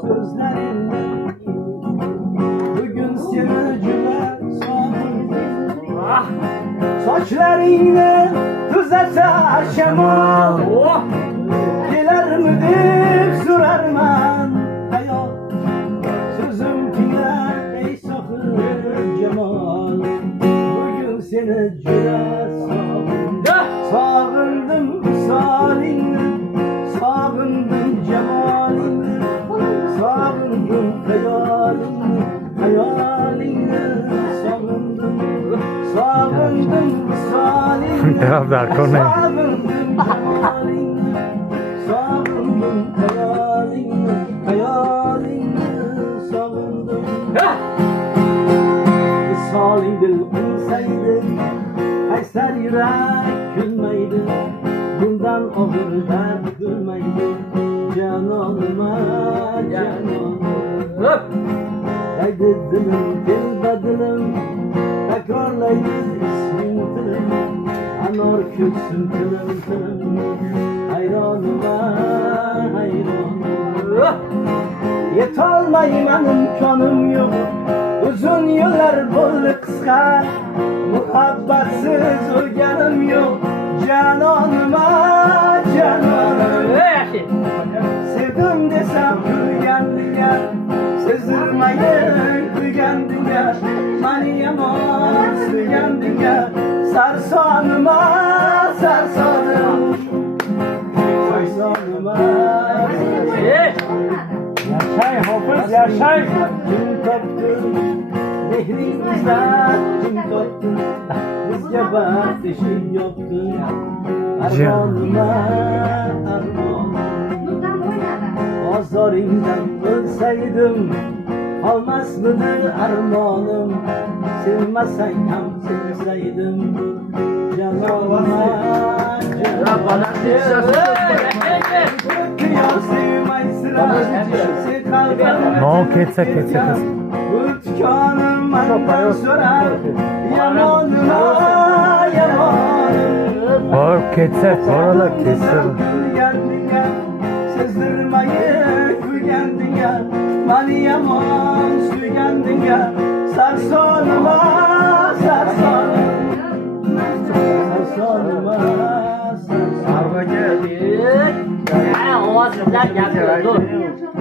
sözlerinden. Bugün seni cüme sağladım. Saçlarını düzelter şemal. Gelir müdür sürermen hayat. Sözüm dinler ey sakın cemal. Bugün seni cüme sağladım. Sağındım sağındım cemalini, sağındım hayalini, hayalini sağındım, sağındım salini, sağındım cemalini, sağındım hayalini, hayalini sağındım. Salin dil olsaydı, kayser yürek gülmeydi. Bundan ağır dert gülmeydi. Cananıma cananım. Haydi dilim dil badilim. Tekrarlaydı ismin dilim. Anar köksün dilim dilim. Hayranıma hayranım. Yetolmayman imkanım yok. Uzun yıllar bo'ldi qisqa. Muhabbatsiz o'lganim yok. Cananıma cananım. Sevdim desem kuygandiga, sezdirmayin kuygandiga, mani yomon suygandiga, sarsonima sarsonim, sarsonima. Yaşay Hofiz, yaşay. Kim toptu mehringizdan, kim toptu bizga baxtishi yoktu. Armonima armonim. Ozoringdan o'lsaydim qolmasmidi armonim. Sevmasang ham sevsaydim janonima No, ketsa ketsa. O'tkanim mandan so'rar yamonima yamonim. Bor ketsa, boralar ketsa. Sezdirmayin kuygandiga, mani yomon suygandinga, sarsonima sarsonim, sarsonima sarsonim. Ovozingdan gapirdi.